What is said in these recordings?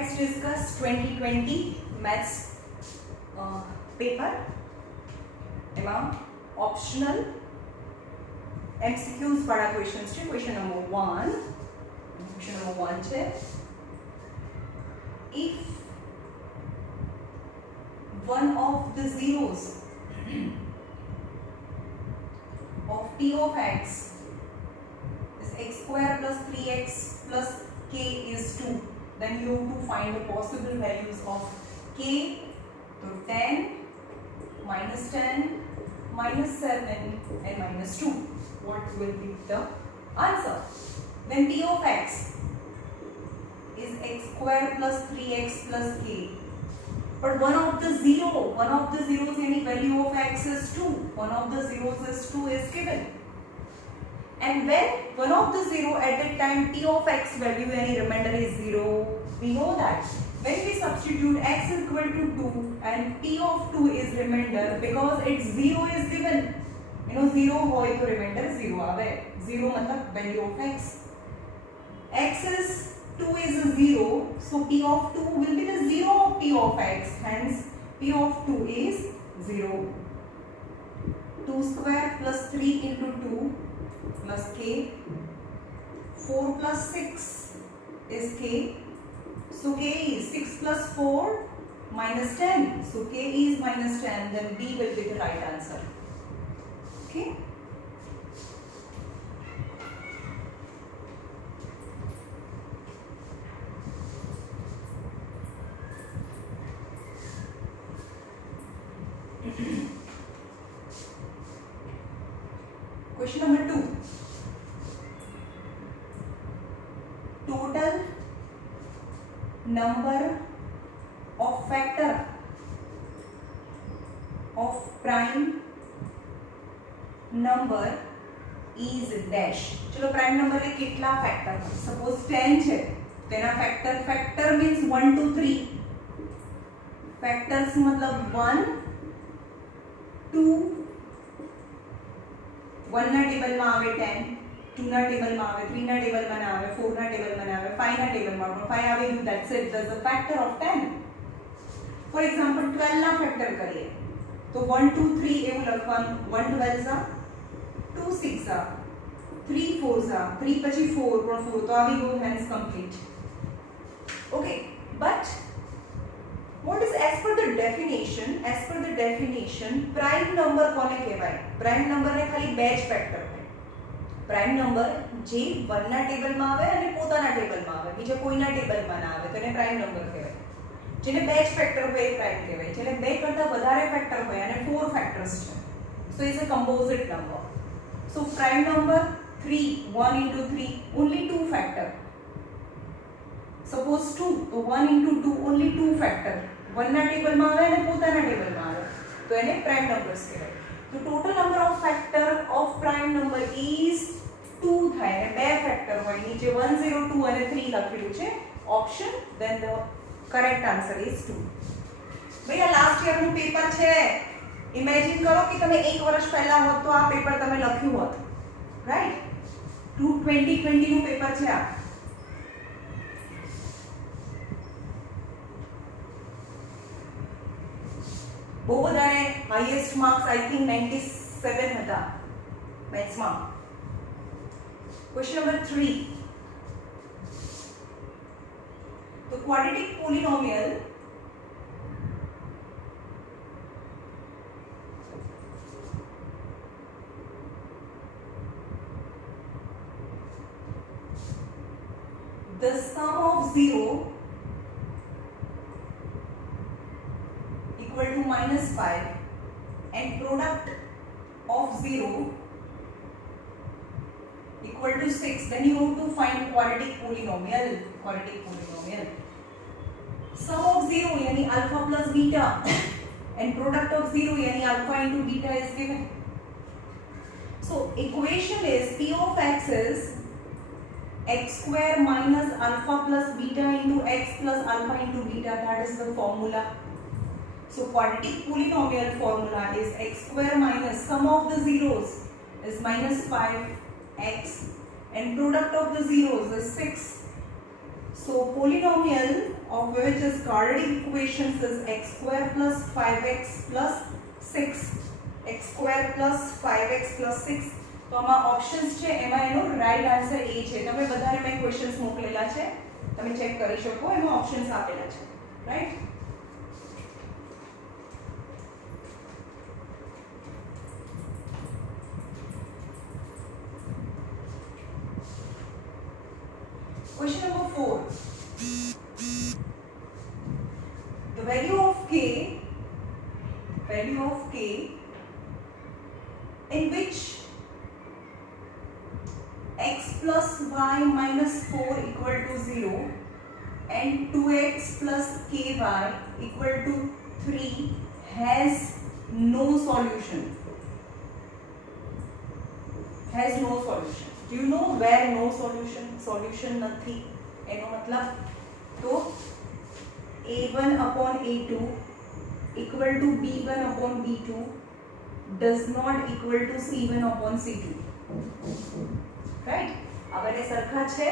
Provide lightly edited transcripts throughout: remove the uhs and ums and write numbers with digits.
let's discuss 2020 maths paper. Optional MCQs वाला questions છે. Question number 1 છે. If one of the zeros of p of x is x square plus 3x plus k is 2, then you have to find the possible values of k. So 10, -10, -7 and -2. What will be the answer? Then p of x is x square plus 3x plus k. But one of the zeros any value of x is 2. One of the zeros is 2 is given. And when one of the zero at that time p of x value any remainder is 0, we know that when we substitute x is equal to 2 and p of 2 is remainder, because its 0 is given. 0 હોય તો remainder 0 આવે. 0 मतलब value of x. X is 2 is a 0, so p of 2 will be the 0 of p of x. Hence p of 2 is 0. 2 square plus 3 into 2 plus k. 4 plus 6 is k. So k is 6 plus 4 minus 10. So k is minus 10. Then B will be the right answer. Okay. Question number 2. Total number of factor of prime number is dash. चलो prime number के कितना factor है? Suppose 10 है, तेरा factor means 1 2 3. Factors मतलब 1 2 1 ના table માં આવે 10, 2 ના ટેબલ માં આવે, 3 ના ટેબલ માં ના આવે, 4 ના ટેબલ માં ના આવે, 5 ના ટેબલ માં આવે. 5 આવે તો that's it, that's the factor of 10. For example 12 ના factor કરીએ તો 1 2 3 એવું લખવાનું. 1 12 ઝા 2 6 ઝા 3 4 ઝા 3 પછી 4 પણ 4 તો આવી ગયું. hence complete. Okay, but what is as per the definition? As per the definition, prime number કોને કહેવાય? prime number ને ખાલી બે જ ફેક્ટર હોય. prime number જે 1 ના ટેબલમાં આવે અને પોતાના ટેબલમાં આવે, બીજા કોઈના ટેબલમાં ના આવે તો એને prime number કહેવાય. જેને બે જ ફેક્ટર હોય એ prime કહેવાય. જેને બે કરતા વધારે ફેક્ટર હોય અને 4 ફેક્ટર્સ છે, so is a composite number. So prime number 3, 1 into 3, only 2 factor. Suppose 2, so 1 into 2 only 2 factor. 1 ના ટેબલમાં આવે અને પોતાના ટેબલમાં આવે તો એને prime numbers કહેવાય. તો total number of factor of prime number is 2 થાય અને બે ફેક્ટર હોય. નીચે 1 0 2 અને 3 લખેલું છે option. then the correct answer is 2. ભઈ આ લાસ્ટ યર નું પેપર છે. ઇમેજિન કરો કે તમે 1 વર્ષ પહેલા હોત તો આ પેપર તમે લખ્યું હોત, રાઈટ? 2020 નું પેપર છે આ. બહુ વધારે હાઈએસ્ટ માર્ક્સ આઈ થિંક 97 હતા મેથ્સમાં. Question number 3. The quadratic polynomial the sum of 0 equal to -5 and product of 0 equal to 6, then you have to find quadratic polynomial. Sum of 0 यानी alpha plus beta and product of 0 यानी alpha into beta is given. So equation is p of x is x square minus alpha plus beta into x plus alpha into beta. That is the formula. So quadratic polynomial formula is x square minus sum of the zeros is -5x and product of the zeros is 6. So polynomial of which is quadratic equations is x square plus 5x plus 6, x square plus 5x plus 6. તો આમાં options છે એમાં એનો right answer એ છે. તમે બધાને મેં questions મોકલેલા છે, તમે ચેક કરી શકો, એમાં ઓપ્શન્સ આપેલા છે, right. Question number 4. The value of k in which x plus y minus 4 equal to 0 and 2x plus ky equal to 3 has no solution. Has no solution. Do you know where no solution? Solution નથી એનો મતલબ તો a1 upon a2 equal to b1 upon b2 does not equal to c1 upon c2. Right? આ બંને સરખા છે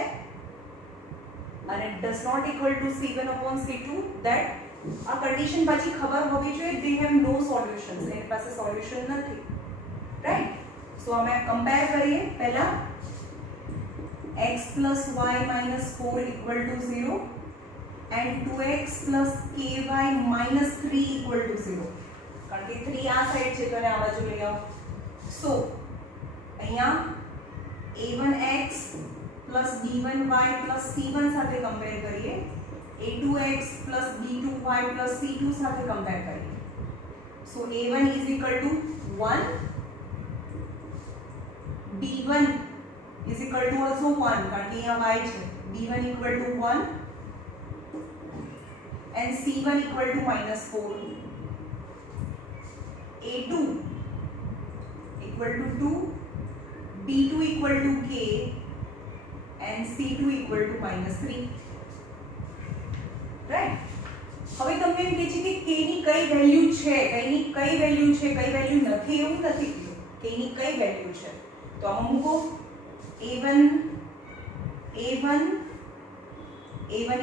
અને does not equal to c1 upon c2, that આ કન્ડિશન પછી ખબર હોવી જોઈએ they have no solutions, એની પાસે સોલ્યુશન નથી, રાઈટ. સો અમે કમ્પેર કરીએ. પહેલા x plus y minus 4 equal to 0 and 2x plus ky minus 3 equal to 0. કારણ કે 3 આ સાઈડ છે તો એને આ બાજુ લઈ આવો. સો અહીંયા a1x plus b1y plus c1 સાથે કમ્પેર કરીએ, a2x plus b2y plus c2 સાથે કમ્પેર કરીએ. સો a1 is equal to 1, b1 is equal to also 1 કારણ કે અહીંયા y છે, b1 equal to 1 and c1 equal to minus 4, a2 equal to 2, b2 equal to k and c2 equal to minus 3, right. હવે તમને એમ કહે છે કે k ની કઈ વેલ્યુ છે, કઈ વેલ્યુ છે, કઈ વેલ્યુ નથી, એવું નથી કીધું. k ની કઈ વેલ્યુ છે તો આમાં મૂકો. a1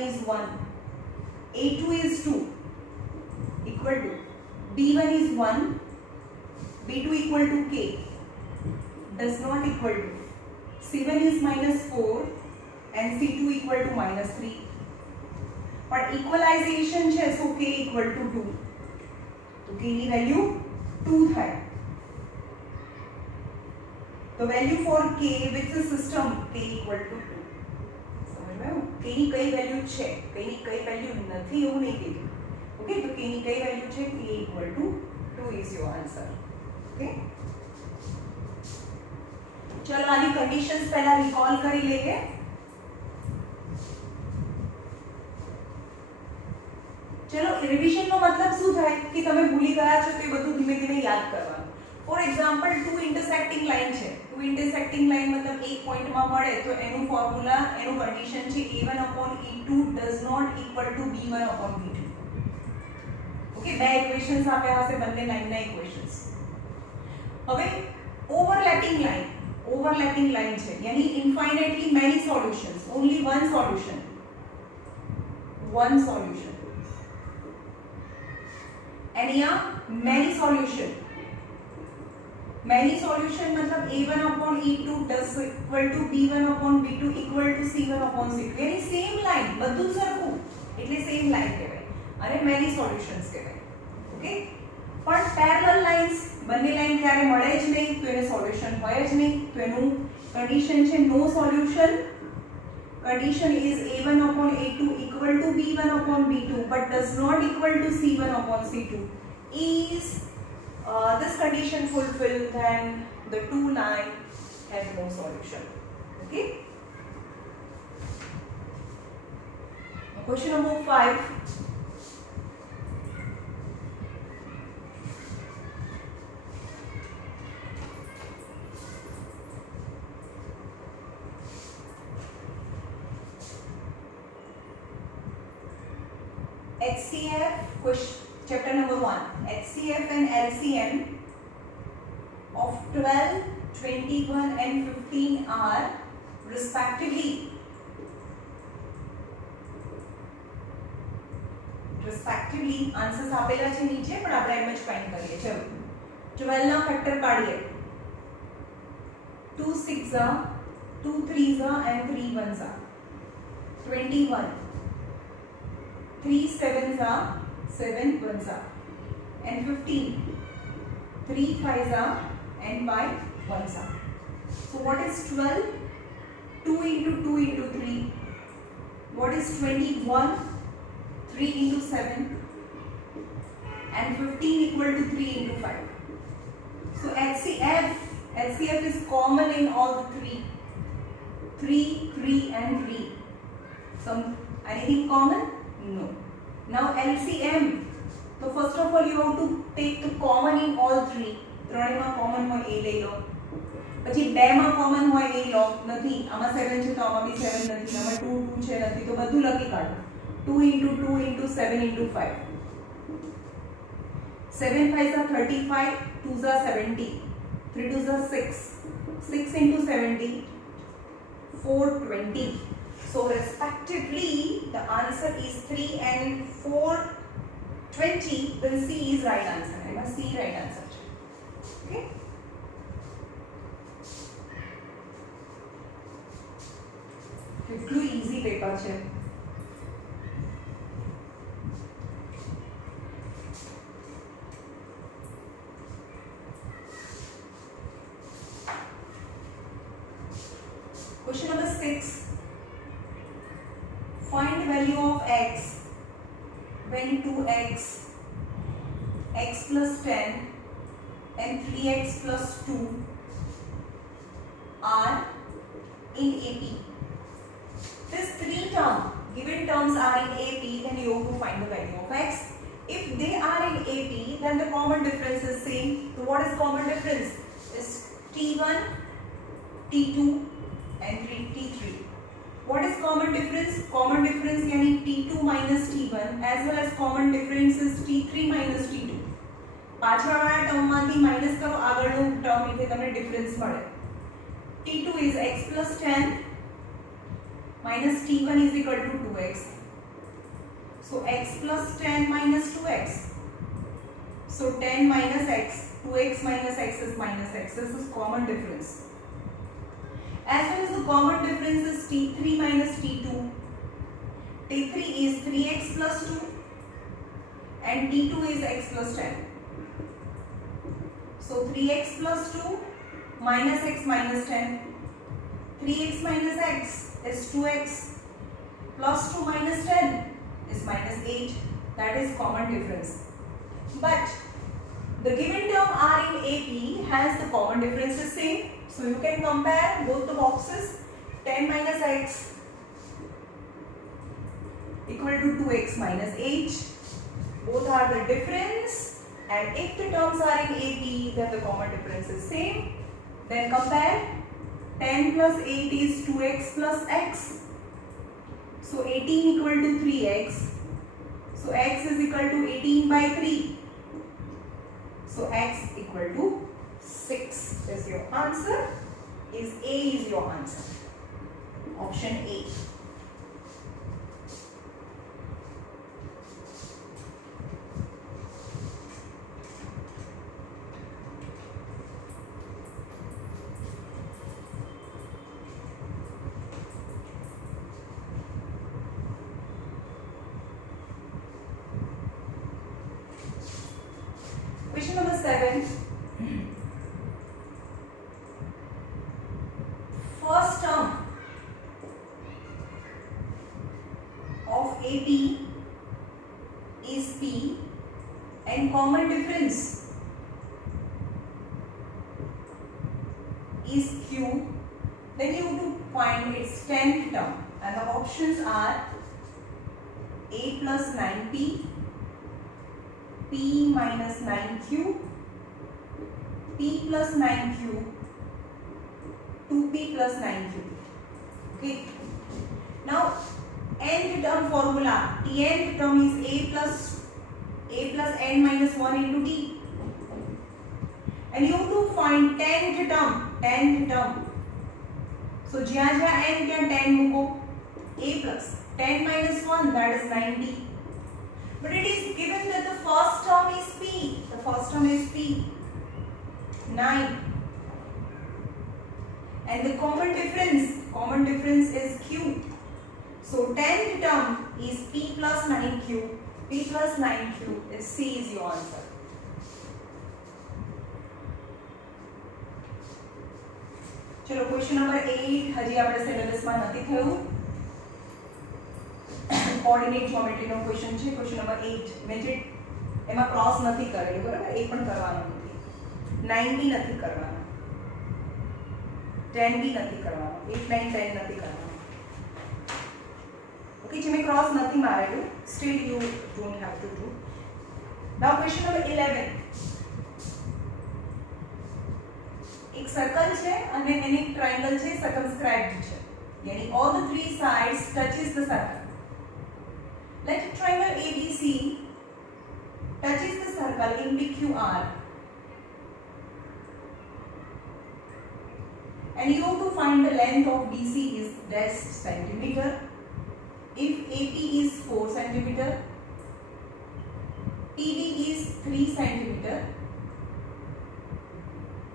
is 1, a2 is 2 equal to b1 is 1, b2 equal to k does not equal to c1 is minus 4 and c2 equal to minus 3. but equalization છે so k equal to 2, તો k ની value 2 થાય. The value for k with the system k equal to 2. સમજ્યું? k ની કઈ value છે, k ની કઈ વેલ્યુ નથી એવું નહીં કીધું. ઓકે, તો k ની કઈ વેલ્યુ છે, k equal to 2 is your answer. Okay, ચલો આની કન્ડિશન્સ પહેલા રિકોલ કરી લઈએ. ચલો રિવિઝન નો મતલબ શું થાય કે તમે ભૂલી ગયા છો તો એ બધું ધીમે ધીમે યાદ કરવાનું. For example two intersecting line છે, ટુ ઇન્ટરસેક્ટિંગ લાઈન મતલબ એક પોઈન્ટમાં મળે તો એનું ફોર્મ્યુલા, એનું કન્ડિશન છે a1 upon e2 does not equal to b1 upon b2. Okay, બે ઇક્વેશન્સ આપ્યા હશે, બંને લાઈનના ઇક્વેશન્સ. હવે ઓવરલેપિંગ લાઈન છે, યાની infinitely many solutions, only one solution. and here many solution मतलब a1 upon e2 does equal to b1 upon b2 equal to c1 upon c2, यानी सेम लाइन બધું સરખું એટલે સેમ લાઈન કહેવાય અને મેની સોલ્યુશન્સ કહેવાય. ઓકે, પણ parallel lines બંને લાઈન ક્યારે મળે જ નહીં તો એને સોલ્યુશન હોય જ નહીં, તો એનું કન્ડિશન છે નો solution. Condition is a1 upon a2 equal to b1 upon b2 but does not equal to c1 upon c2. Is this condition fulfilled, then the two line has no solution. Okay. Question number 5. HCF, chapter number 1. HCF and LCM of 12, 21 and 15 are respectively respectively answers આપેલા છે નીચે પણ આપણે એમ જ find કરીએ. ચલો 12 ના factor કાઢીએ. 2 6s are 2 3s are and 3 1s are 21. 3 7s are 7 1s are and 15. 3 5s are and 5 1s are. So what is 12? 2 into 2 into 3. What is 21? 3 into 7 and 15 equal to 3 into 5. So HCF is common in all the three. 3, 3 and 3. So anything common? No. Now LCM. So first of all you have to take the common in all three. ત્રણેયમાં common હોય એ લઈ લો. પછી બેમાં common હોય એ લો. નથી આમાં 7 છે તો આમાં બી 7 નથી. આમાં 2 2 છે નથી તો બધું લખી કાઢો. 2 into 2 into 7 into 5. 7 5s are 35, 2s are 70, 3 2s are 6. 6 into 70, 420. So respectively, the answer is 3 and 420. Then C is right answer. I must C right answer. Okay. કેટલું easy paper છે. Question number 6. Find the value of x when 2x, x plus 10 and 3x plus 2 are in AP. These three given terms are in AP, then you have to find the value of x. If they are in AP, then the common difference is same. So what is common difference? Is T1, T2 and T3. What is common difference? Common difference यानी T2 minus T1 as well as common difference is T3 minus T2. પાછળવાળા ટર્મમાંથી minus કરો આગળનું term એટલે તમને difference મળે. T2 is x plus 10 minus T1 is equal to 2x. So x plus 10 minus 2x. So 10 minus x, 2x minus x is minus x. This is common difference. As well as the common difference is T3 minus T2. T3 is 3x plus 2 and T2 is x plus 10. So 3x plus 2 minus x minus 10. 3x minus x is 2x plus 2 minus 10 is minus 8. That is common difference. But the given term R in AP has the common difference is same. So you can compare both the boxes. 10 minus x equal to 2x minus 8. Both are the difference. And if the terms are in AP, then the common difference is same. Then compare. 10 plus 8 is 2x plus x. So 18 equal to 3x. So x is equal to 18 by 3. So x equal to 6 is your answer. Is A is your answer. Option A. Question number 7. First term of AP is P and common difference is Q. Then you have to find its 10th term and the options are A plus 9P, P minus 9Q, P plus 9Q, 2P plus 9Q. Okay. Now nth term formula, Tnth term is A plus n minus 1 into T. And you have to find 10th term. So જ્યાં n ત્યાં 10 મૂકો. A plus 10 minus 1 that is 90. but it is given that the first term is p. The first term is p, 9, and the common difference is q. So 10th term is p plus 9q. p plus 9q is c is your answer. चलो question number 8 હજી આપણે syllabus માં નથી થયું. Coordinate geometry નો question છે. Question number 8 મેં જે એમાં ક્રોસ નથી કરેલું, બરાબર? એ પણ કરવાનો નથી. 9 બી નથી કરવાનો, 10 બી નથી કરવાનો, 8 9 10 નથી કરવાનો. ઓકે, જે મેં ક્રોસ નથી મારેલું, steel you don't have to do. Now question number 11. एक सर्कल है અને એની ટ્રાયંગલ છે, circumscribed છે, यानी all the three sides touches the circle. Let triangle ABC touches the circle in PQR, and you have to find the length of BC is dash centimeter. If AP is 4 centimeter, PB is 3 centimeter,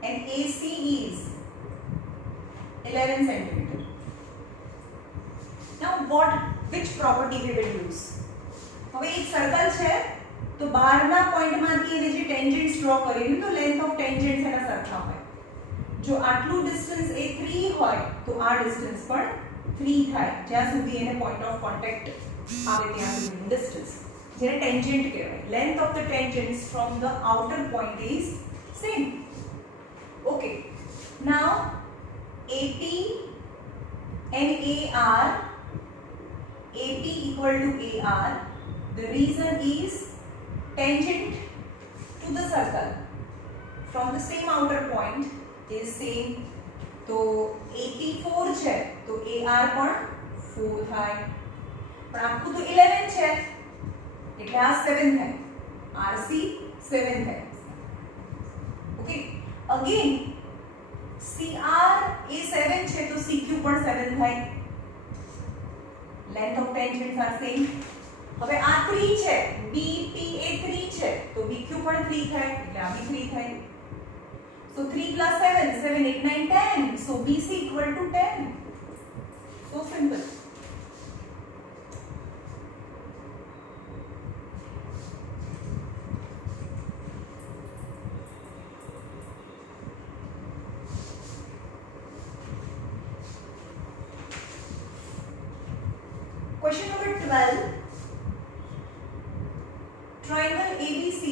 and AC is 11 centimeter. Now which property we will use? હવે એક circle છે તો બહારના પોઈન્ટમાંથી એને જે tangents draw કરીને તો length of tangents એના સરખા હોય. જો આટલું ડિસ્ટન્સ એ 3 હોય તો આ ડિસ્ટન્સ પણ 3 થાય, જ્યાં સુધી એને પોઈન્ટ ઓફ કોન્ટેક્ટ આવે ત્યાં સુધીનું ડિસ્ટન્સ, જેને ટેન્જન્ટ કહેવાય. Length of the tangents from the outer point is same. Okay, now AP and AR, AP equal to AR, the reason is tangent to the circle from the same outer point is same. तो AP 4 છે તો AR પણ 4 થાય, પણ આખું તો 11 છે એટલે આ 7 થાય, RC 7 થાય. ઓકે, again CR એ 7 છે તો CQ પણ 7 થાય. Length of tangents are same. હવે આ 3 છે, BP એ 3 છે તો BQ પણ 3 થાય એટલે આ બી 3 થાય. So 3 plus 7 7 8 9 10, so BC equal to 10. So simple. Question number 12. Triangle ABC,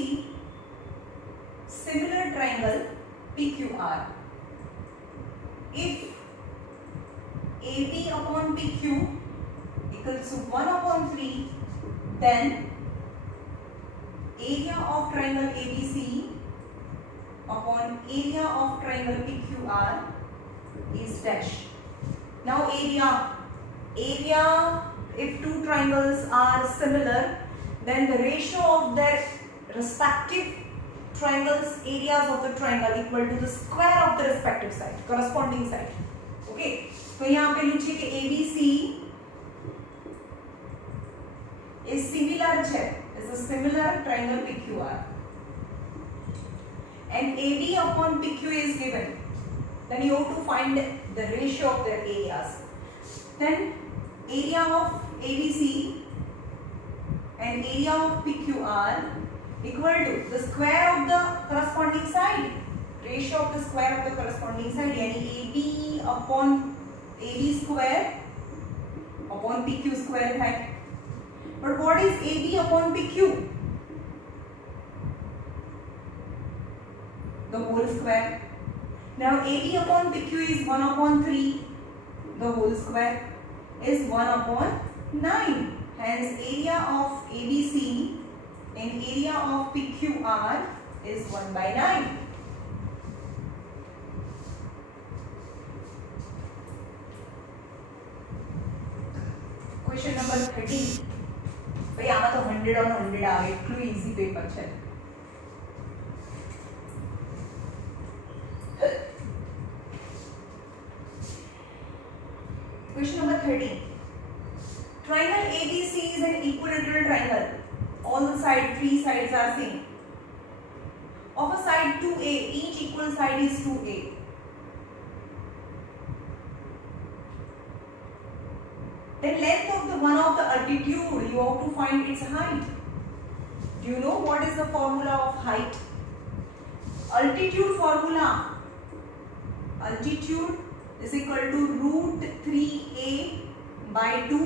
similar triangle PQR. If AB upon PQ equals to 1 upon 3, then area of triangle ABC upon area of triangle PQR is dash. Now area, if two triangles are similar, then the ratio of their respective triangles areas of the triangle equal to the square of the respective side, corresponding side. Okay, तो यहाँ पे लूची कि ABC is similar है, is a similar triangle PQR, and AB upon PQ is given, then you have to find the ratio of their areas. Then area of ABC and area of PQR equal to the square of the corresponding side, ratio of the square of the corresponding side, यानी AB upon AB square upon PQ square है. But what is AB upon PQ? The whole square. Now AB upon PQ is 1 upon 3, the whole square is 1 upon 9. Hence area of ABC and area of PQR is 1 by 9. Question number 13. भाई आमा तो 100 on 100 आ गए, इतना easy paper है. Question number 13. Triangle ABC is an equilateral triangle all the three sides are same. Of a side 2a, each equal side is 2a. Then length of the one of the altitude, you have to find its height. Do you know what is the formula of height? Altitude formula. Altitude is equal to root 3a by 2,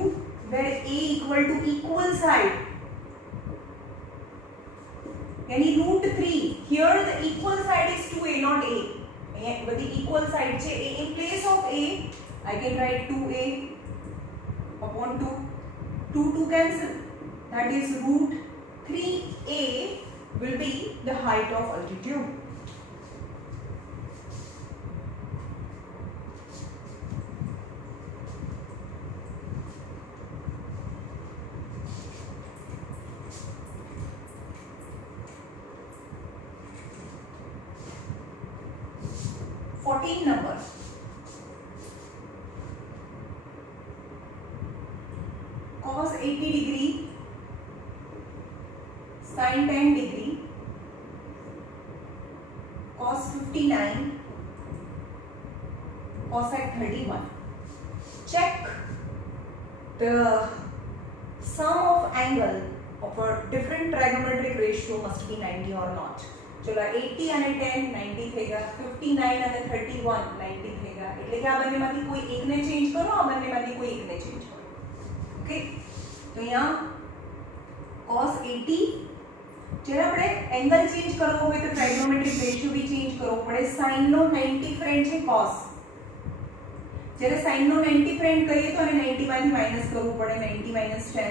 where a equal to equal side. Yani root 3. Here the equal side is 2a, not a. But the equal side, in place of a, I can write 2a upon 2. 2 cancel. That is root 3a will be the height of altitude. Number. Cos 80 degree, sin 10 degree, cos 59, cosec 31. Check the sum of angle of a different trigonometric ratio must be 90 or not. चलो 80 અને 10 90 થઈ ગયા, 59 અને 31 90 થઈ ગયા. એટલે કે આ બંનેમાંથી કોઈ એકને ચેન્જ કરો, આ બંનેમાંથી કોઈ એકને ચેન્જ કરો. ઓકે, તો અહીંયા cos 80 જ્યારે આપણે એંગલ ચેન્જ કરવો હોય તો ટ્રાઇગોનોમેટ્રિક રેશિયો બી ચેન્જ કરવો પડે. sin નો 90 ફ્રેન્ડ છે cos. જ્યારે sin નો 90 ફ્રેન્ડ કહીએ તો એને 90 માંથી માઈનસ કરવું પડે, 90 - 10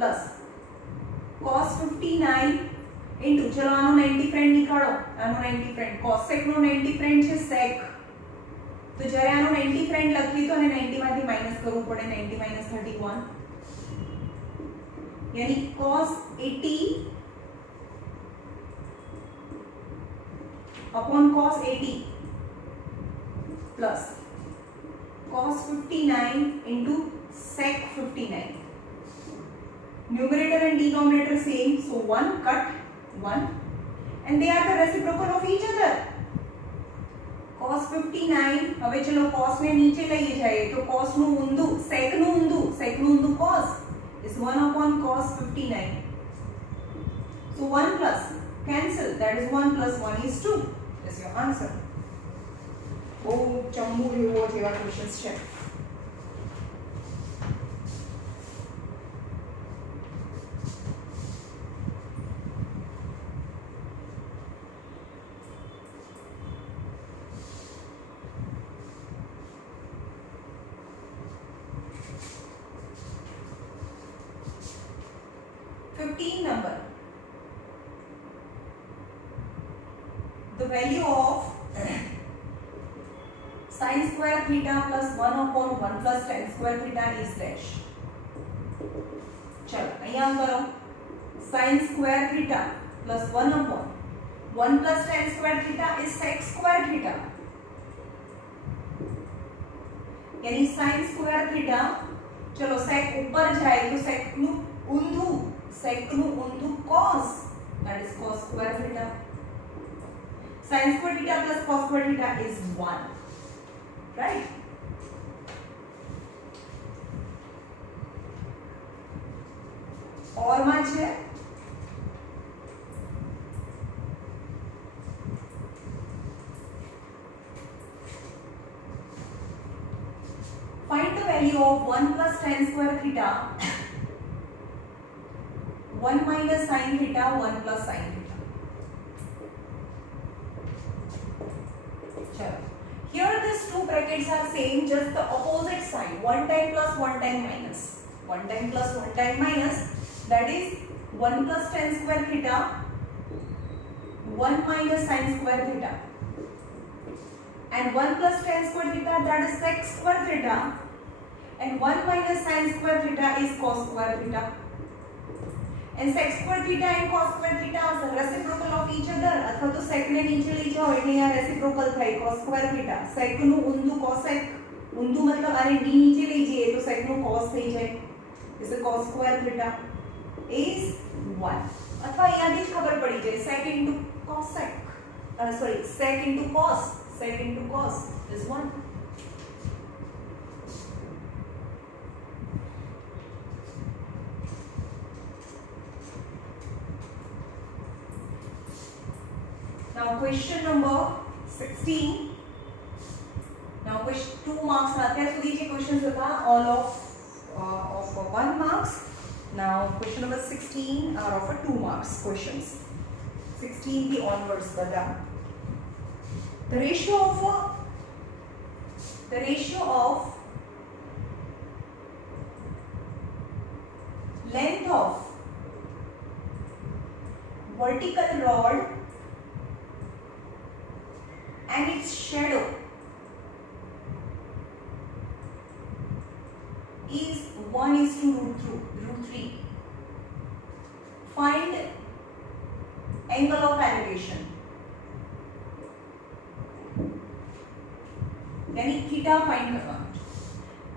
પ્લસ cos 59 into चलो आनो 90 फ्रेंड निकालो, आनो 90 फ्रेंड cosec नो 90 फ्रेंड છે sec. तो જ્યારે આનો 90 फ्रेंड લખી તો અને 90 માંથી માઈનસ કરવું પડે, 90 - 31 यानी cos 80 upon cos 80 plus cos 59 into sec 59. Numerator and denominator same, so 1 cut 1 and they are the reciprocal of each other. cos 59 હવે ચલો cos ને નીચે લઈએ જાય તો cos નું ઊંધું sec નું ઊંધું cos is 1 upon cos 59. So 1 plus cancel, that is 1 plus 1 is 2. That's your answer. Oh, ચંબુ જેવો જેવા ક્વેશ્ચન્સ છે. Number. The value of sin square theta plus 1 upon 1 plus tan square theta is dash. चलो यहाँ करो sin square theta plus 1 upon 1 plus tan square theta is sec square theta. यानी sin square theta, चलो sec ऊपर जाए तो sec नु ऊंधू, sec नु ऊंधू cos, that is cos square theta. Sin square theta plus cos square theta is 1, right? और માં છે find the value of 1 plus tan square theta, 1 minus sin theta, 1 plus sin theta. Chalo. Here these two brackets are same, just the opposite sign. 1 time plus 1 time minus. 1 time plus 1 time minus. That is 1 plus tan square theta, 1 minus sin square theta. And 1 plus tan square theta, that is sec square theta. And 1 minus sin square theta is cos square theta. And sec square theta and cos square theta are the reciprocal of each other. अथवा तो sec ने नीचे ले जाओ એટલે यहाँ reciprocal થાય cos square theta. sec નું ઊંધું cosec, ઊંધું मतलब આને d નીચે લઈ જઈએ તો sec નું cos થઈ જાય. This is cos square theta. is 1 अथवा यानी खबर पड़ी जाए sec into cosec sec into cos is 1. Now question number 16. Now question 2 marks અત્યાર સુધી જે questions હતા all of 1 marks. Now question number 16 are of 2 marks questions. 16 the onwards bada. The ratio of length of vertical rod and its shadow is 1:√3. Find angle of elevation. यानी theta find करना.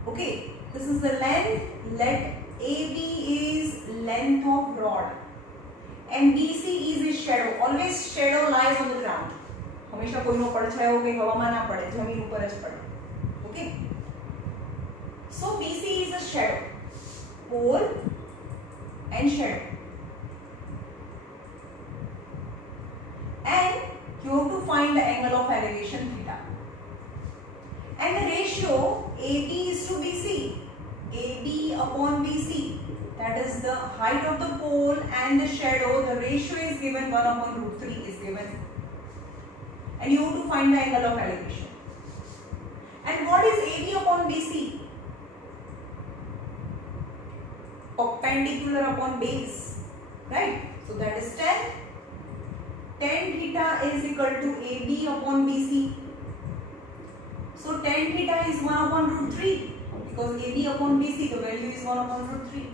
Okay, this is the length. Let AB is length of rod and BC is its shadow. Always shadow lies on the ground. हमेशा कोईनो પડછાયો કે હવામાં ના પડે, જમીન ઉપર જ પડે. Okay. So BC is a shadow, pole and shadow, and you have to find the angle of elevation theta. And the ratio AB is to BC, AB upon BC, that is the height of the pole and the shadow. The ratio is given 1/√3 is given, and you have to find the angle of elevation. And what is AB upon BC? Perpendicular upon base, right? So that is 10. Tan theta is equal to AB upon BC. So tan theta is 1/√3 because AB upon BC the value is 1/√3.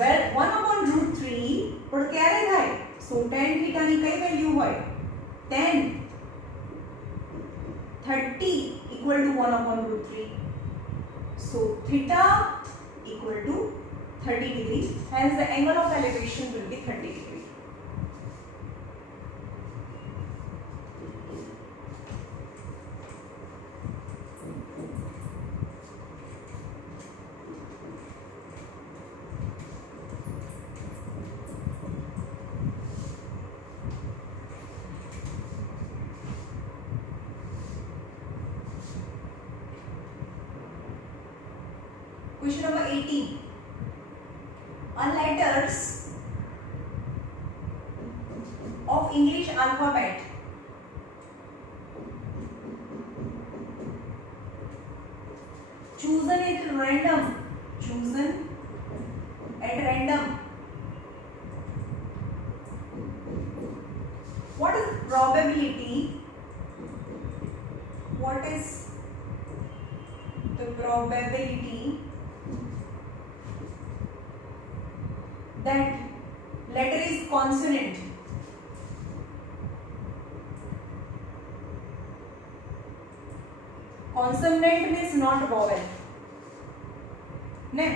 Well, 1/√3 पर ક્યારે થાય? So tan theta ની કઈ value હોય? 10. 30 equal to 1/√3. So theta equal to 30 degrees, hence the angle of elevation will be 30 degrees. Question number 18. On letters of English alphabet, chosen at random. What is probability? What is the probability that letter is consonant? Consonant means not vowel. Ne?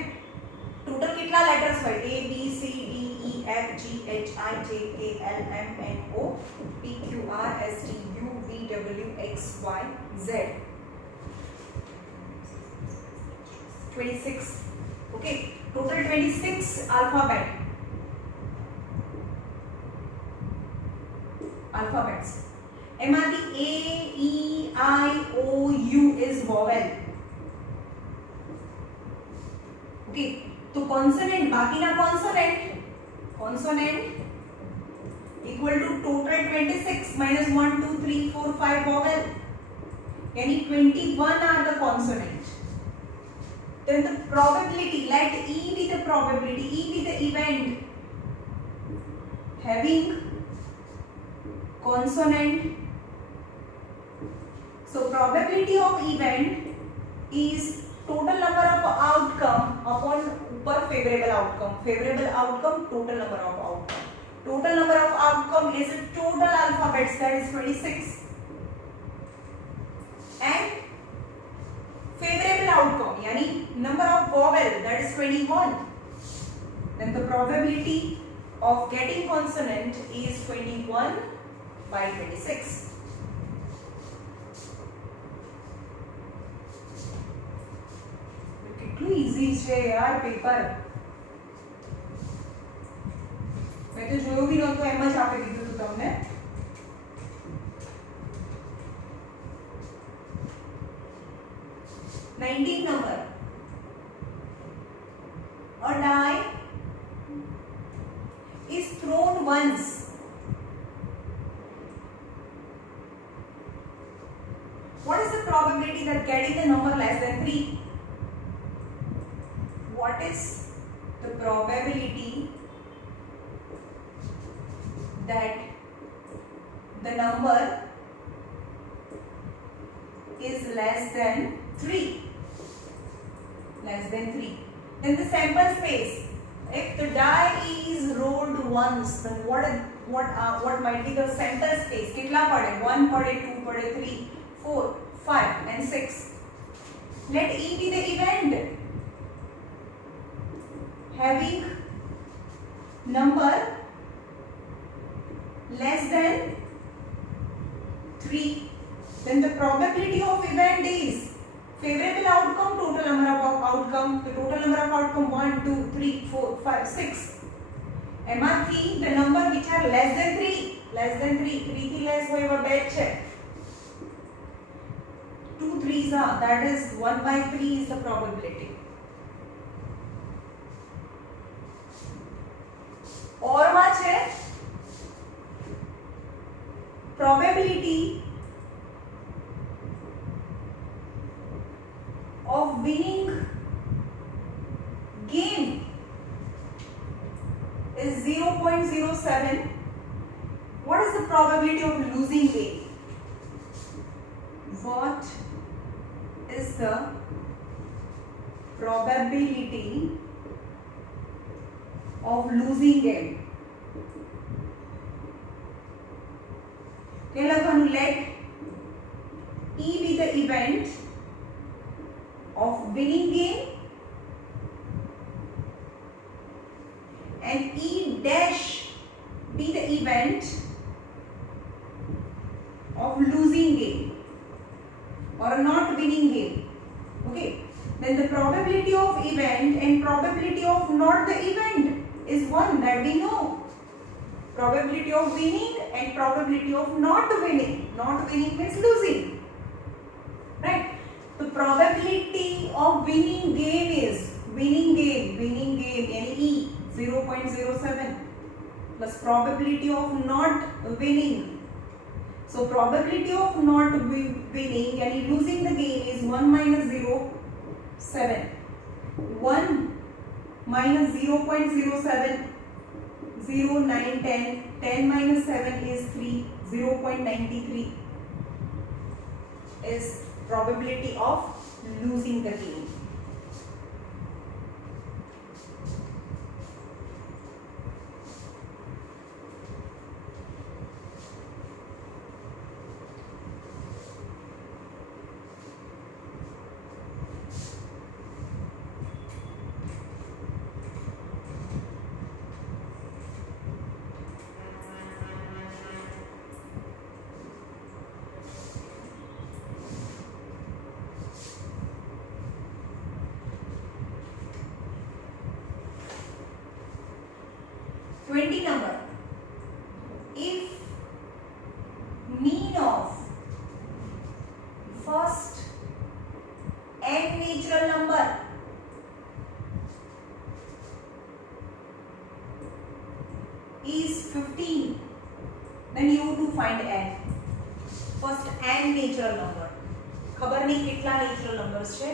Total कितना letters है? A, B, C, D, E, F, G, H, I, J, K, L, M, N, O, P, Q, R, S, T, U, V, W, X, Y, Z. 26. Okay. Total 26 alphabets. એમાંથી A, E, I, O, U is vowel. Okay. तो consonant बाकीना consonant equal to total 26 minus 1, 2, 3, 4, 5 vowel. यानी 21 are the consonant. Then the probability, let E be the probability, E be the event having consonant. So probability of event is total number of outcome upon upper favorable outcome. Favorable outcome, total number of outcome. Total number of outcome is total alphabets, that is 26. And favorable outcome, yani number of vowel, that is 21. then the probability of getting consonant is 21/26. કેટલું easy છે યાર paper. મેં તો જોયું બી નહોતું, એમ જ આપી દીધું હતું તમને. number. A die is thrown once. What is the probability that getting the number less than 3? What is the probability that the number is less than 3? Less than 3. Then the sample space. If the die is rolled once, then what might be the sample space? कितना पड़े? 1 पड़े, 2 पड़े, 3, 4, 5 and 6. Let E be the event having number less than 3. Then the probability of event is favorable outcome, total number of outcome. The total number of outcome 1, 2, 3, 4, 5, 6. એમાંથી the number which are less than 3, 3 થી less હોય એવા બે છે. 2 3s are, that is 1/3 is the probability. और માં છે probability of winning game is 0.07. What is the probability of losing game? What is the probability of losing game? Let E be the event of winning game and E dash be the event of losing game or not winning game. Okay, then the probability of event and probability of not the event is 1, that we know. Probability of winning and probability of not winning. Not winning means losing, right? The probability of winning game is winning game yani E 0.07 plus probability of not winning. So probability of not winning yani losing the game is 1 minus 0.7. 1 minus 0.07, 0, 9, 10. 10 minus 7 is 3. 0.93 is probability of losing the game. Number. If mean of first n natural number is 15, then you have to find n. First n natural number. ખબર નહીં કેટલા natural numbers છે,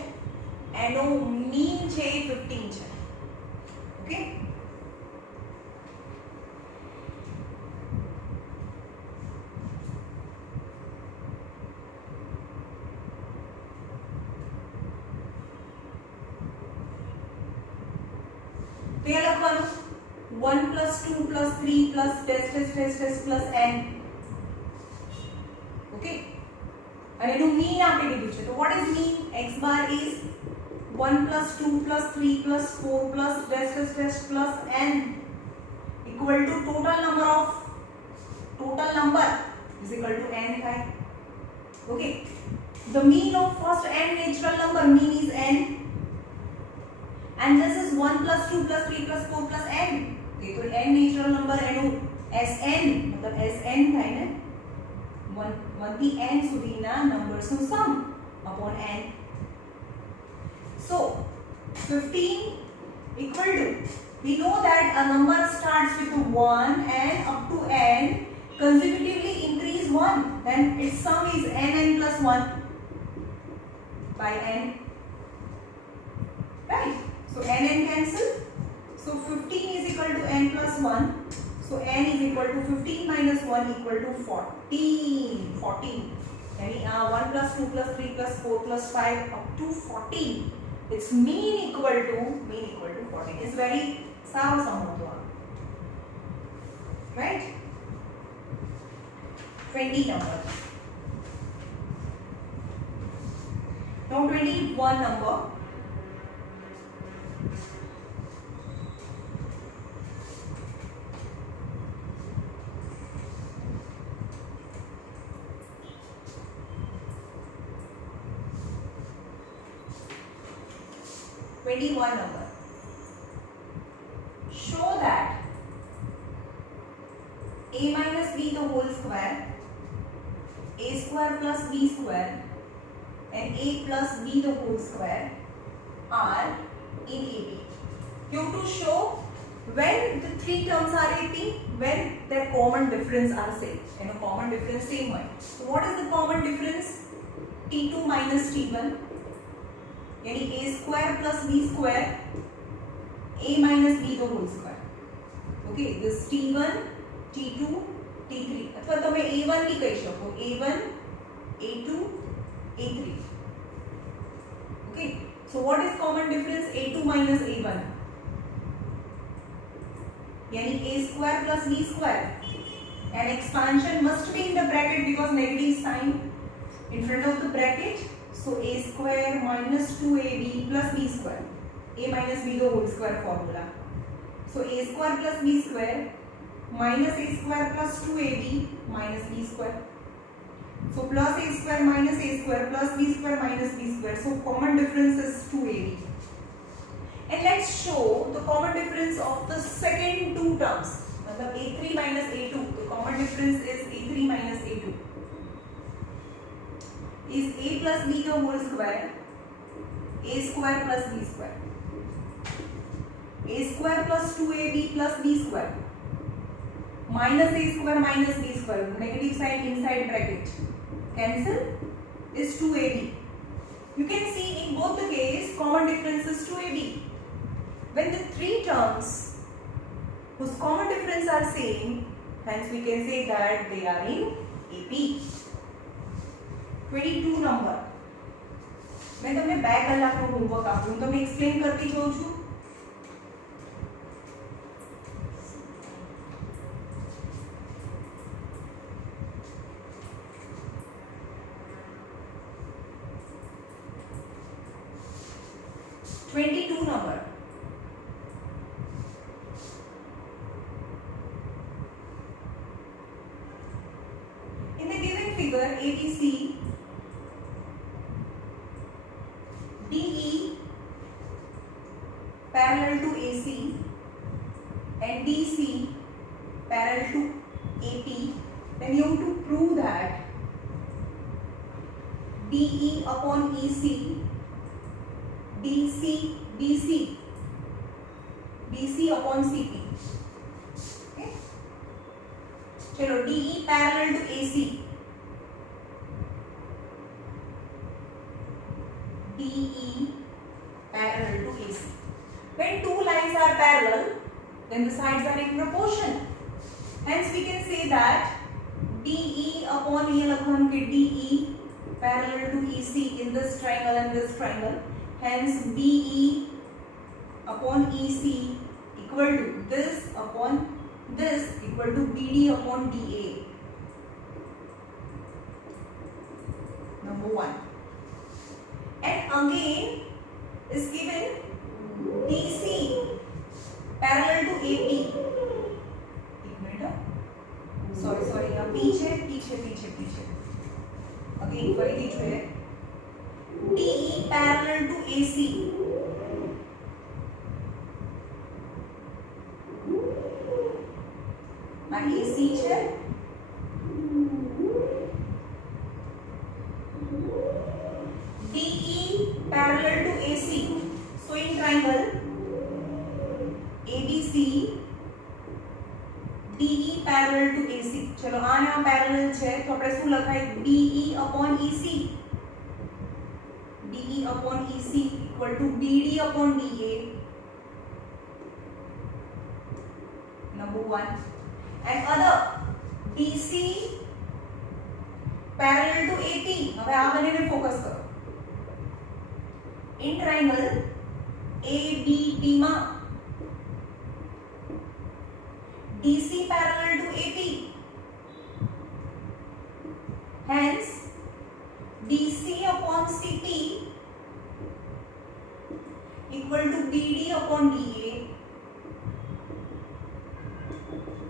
એનો mean છે 15 છે. Okay. तो यहाँ लखवानुं 1 plus 2 plus 3 plus test plus n. Okay, and એનું mean આપી દીધું છે. તો what is mean? X bar is 1 plus 2 plus 3 plus 4 plus dash plus n equal to total number is equal to n થાય. Okay, the mean of first n natural number, mean is n, and this is 1 plus 2 plus 3 plus 4 plus n. Okay, तो n natural number એનું Sn मतलब Sn થાય ને 1 થી n સુધીના numbers નું sum upon n. So 15 equal to, we know that a number starts with 1 and up to n consecutively increase 1, then its sum is nn plus 1 by n, right? So nn cancel, so 15 is equal to n plus 1, so n is equal to 15 minus 1 equal to 14. यानी 1 plus 2 plus 3 plus 4 plus 5 up to 14, its mean equal to 14. It's very Sao सम होतो, right? 20 number. Now 21 number. Number. Show that a minus b the whole square, a square plus b square, and a plus b the whole square are in AP. You have to show when the three terms are AP, when their common difference are same. And a common difference same one. So what is the common difference? T2 minus T1. यानी a square plus b square, a minus b the whole square. Okay, this T1, T2, T3. अथवा તમે a1 भी कही શકો, a1, a2, a3. Okay, so what is common difference? a2 minus a1. यानी a square plus b square. And expansion must be in the bracket because negative sign in front of the bracket. So a square minus 2ab plus b square, a minus b the whole square formula. So a square plus b square minus a square plus 2ab minus b square. So plus a square minus a square plus b square minus b square. So common difference is 2ab. And let's show the common difference of the second two terms. मतलब a3 minus a2. The common difference is a3 minus a2. Is a plus b the whole square, a square plus b square, a square plus 2ab plus b square, minus a square minus b square, negative sign inside bracket, cancel, is 2ab. You can see in both the case common difference is 2ab. When the three terms whose common difference are same, hence we can say that they are in AP. 22 number. मैं તમને 2 કલાકનો homework આપું, હું તમને explain કરતી જાઉં છું. number. In the given figure ABC, DE parallel to AC and DC parallel to AP, then you have to prove that DE upon EC, BC upon CP. Okay? चलो DE parallel to AC, DE parallel to AC. When two lines are parallel, then the sides are in proportion. Hence we can say that DE upon DE parallel to EC in this triangle and this triangle. Hence BE upon EC equal to this upon this equal to BD upon DA. Number 1. And again is given DC parallel to AP. एक minute, sorry यहाँ पीछे again फरीથી જોઈએ DE parallel to AC. આ AC છે, DE parallel to AC. So in triangle ABC DE parallel to AC. चलो आने आ parallel છે તો આપણે શું લખાય DE upon EC. DE upon EC equal to BD upon DA. Number 1. And other DC parallel to AP. હવે આ બંનેને ફોકસ કરો. In triangle ABD માં DC parallel to AP. Hence DC upon CP equal to BD upon DA.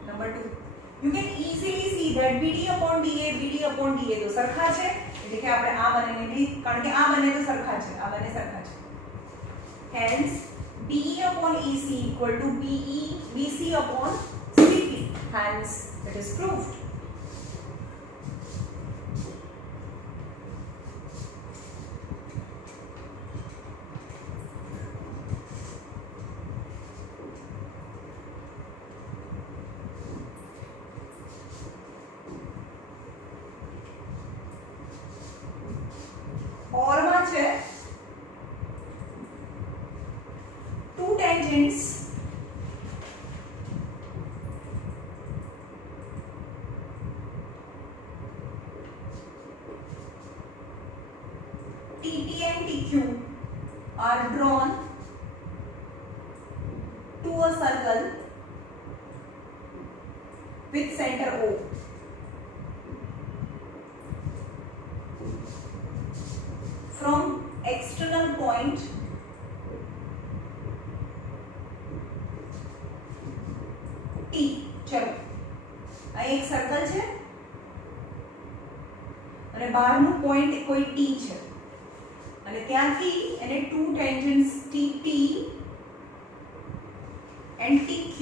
Number 2. You can easily see that BD upon DA તો સરખા છે, એટલે કે આપણે આ બંનેને બી, કારણ કે આ બંને તો સરખા છે, આ બંને સરખા છે. Hence BE upon EC equal to BC upon CP. Hence it is proved. और માં છે two tangents TP and TQ are drawn to a circle with center O. From external point T. चलो આ એક સર્કલ છે અને બહારનું point કોઈ T છે અને ત્યાંથી એને two tangents TP and TQ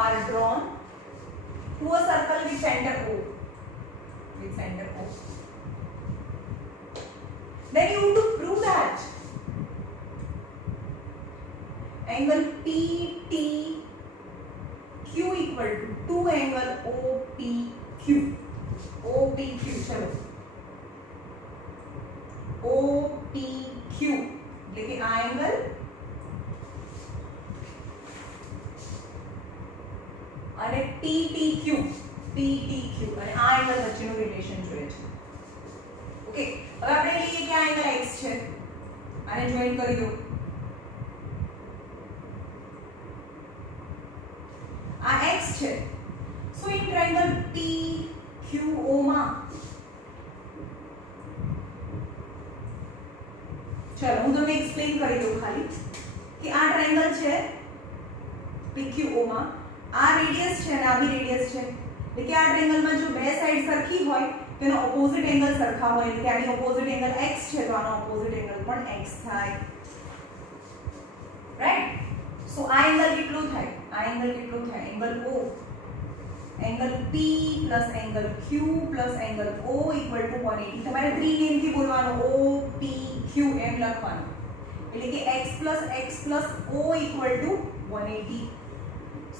are drawn to a circle with center O. Then you have to prove that angle PTQ equal to 2 angle OPQ. चलो OPQ लेकिन आ एंगल અને PTQ અને આ એંગલ વચ્ચેનું રિલેશન જોઈએ છે. ઓકે, હવે આપણે લઈએ કે આ એંગલ x છે, આને જોઈન કરી દો. આ x છે. સો ઇન ટ્રાયેંગલ PQO માં ચલો હું તમને એક્સપ્લેન કરી દઉં ખાલી કે આ ટ્રાયેંગલ છે PQO માં, આ રેડિયસ છે અને આ બી રેડિયસ છે. એટલે કે આ ટ્રાયેંગલમાં જો બે સાઈડ સરખી હોય તો એનો ઓપોઝિટ એંગલ સરખા હોય. એટલે કે આની ઓપોઝિટ એંગલ x છે તો આનો ઓપોઝિટ એંગલ પણ x થાય. રાઈટ? સો આ એંગલ કેટલો થાય? આ એંગલ કેટલો થાય? Angle O. Angle P plus angle Q plus angle O equal to 180. તમારે 3 નેમથી બોલવાનું, O P Q એમ લખવાનું. એટલે કે x plus O equal to 180.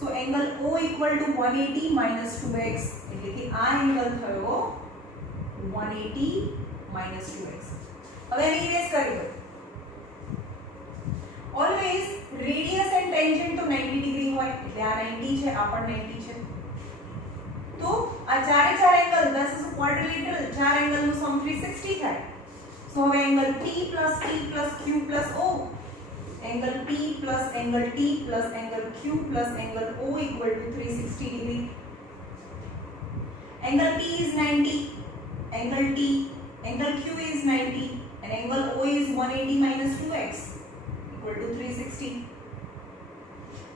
So angle O equal to 180 minus 2x. એટલે કે આ એંગલ થયો 180 minus 2x. હવે એને ઇરેઝ કરી દો. Always radius and tangent તો 90 ડિગ્રી હોય, એટલે આ 90 છે, આ પણ 90 છે. તો આ ચારે ચાર એંગલ, this is quadrilateral, ચાર એંગલનું સમ 360 થાય. So હવે angle P plus Q plus O, angle P plus angle T plus angle Q plus angle O equal to 360 degree. Angle P is 90, angle T, angle Q is 90 and angle O is 180 minus 2x equal to 360.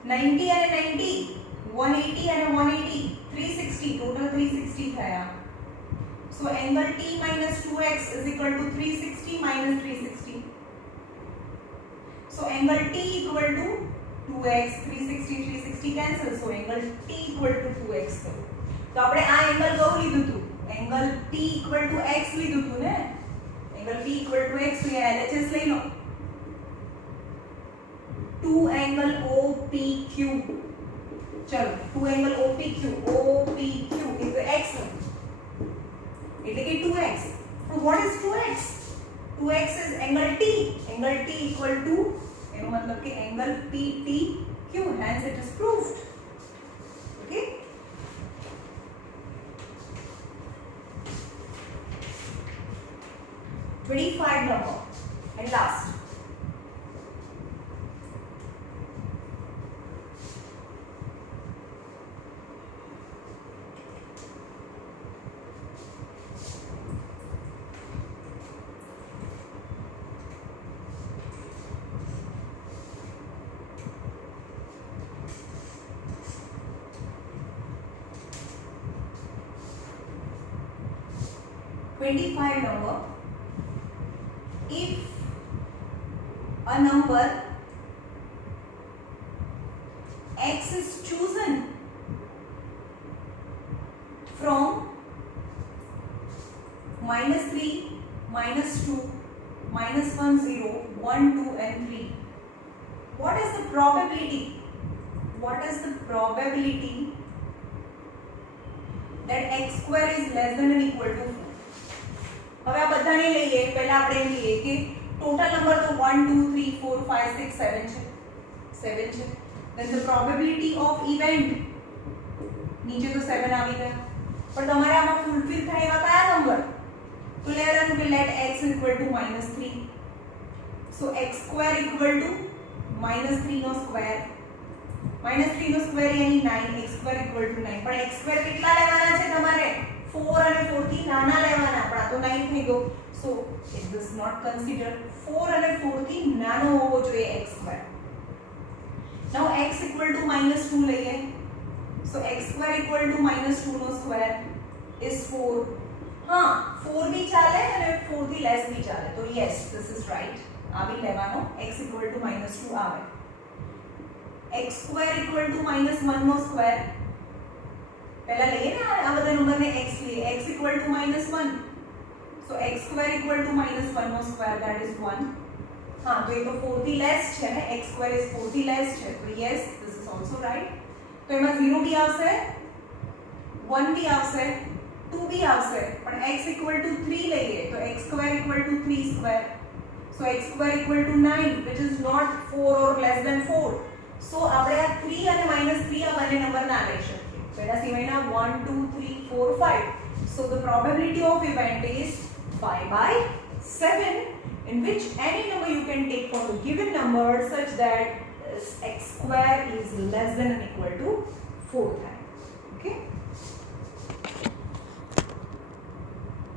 90 and 90, 180 and 180, 360, total 360 થયા. So angle T minus 2x is equal to 360 minus 360. So angle T equal to 2x, 360 360 cancel. So angle T equal to 2x થયું. તો આપણે આ angle કયું લીધું હતું? Angle P equal to x લીધું હતું ને? Angle P equal to x તો અહીંયા LHS લઈ લો. 2 angle OPQ. ચલો 2 angle OPQ. OPQ is the x. એટલે કે 2x. So what is 2x? 2x is angle T. Angle T equal to એનો મતલબ કે angle PTQ. Hence it is proved. Okay? $25 number and last. $25 number. If a number x is chosen from -3, -2, -1, 0, 1, 2 and 3, what is the probability? What is the probability that x square is less than or equal to 4? હવે આ બધાને લઈએ. પહેલા આપણે એમ લઈએ કે total number તો 1 2 3 4 5 6 7 છે. 7 છે. then the probability of event નીચે તો 7 આવી ગયા. પણ તમારે આમાં ફૂલફિલ થાય એવા કયા નંબર? તો લેવાનું કે let x equal to -3. so x square equal to -3 નો સ્ક્વેર. -3 નો સ્ક્વેર यानी 9. x square equal to 9. પણ x square કેટલા લેવાના છે તમારે? 4 અને 4 થી નાના લેવાના. આપણા તો 9 થઈ ગયો. so it does not consider 4 અને 4 થી નાનો હોવો જોઈએ x square. now x equal to -2 લઈએ. so x square equal to -2 નો સ્ક્વેર is 4. હા 4 भी ચાલે અને 4 થી લેસ भी ચાલે. તો yes this is right. આ भी લેવાનો. x equal to -2 આવે. x square equal to -1 નો સ્ક્વેર. પહેલા લઈએ ને આ બધા નંબરને x લઈએ. x equal to -1. so x square equal to -1 નો સ્ક્વેર that is 1. હા તો એ તો 4 થી લેસ છે ને. x square is 4 થી લેસ છે. તો yes this is also right. તો એમાં 0 भी આવશે, 1 भी આવશે, 2 भी આવશે. પણ x equal to 3 લઈએ તો x square equal to 3 square. so x square equal to 9 which is not 4 or less than 4. so આપણે આ 3 અને -3 આ બંને નંબર ના લઈ શકીએ. પહેલા સિવાયના 1 2 3 4 5. so the probability of event is 5/7 in which any number you can take for the given number such that x square is less than or equal to 4 times. Okay.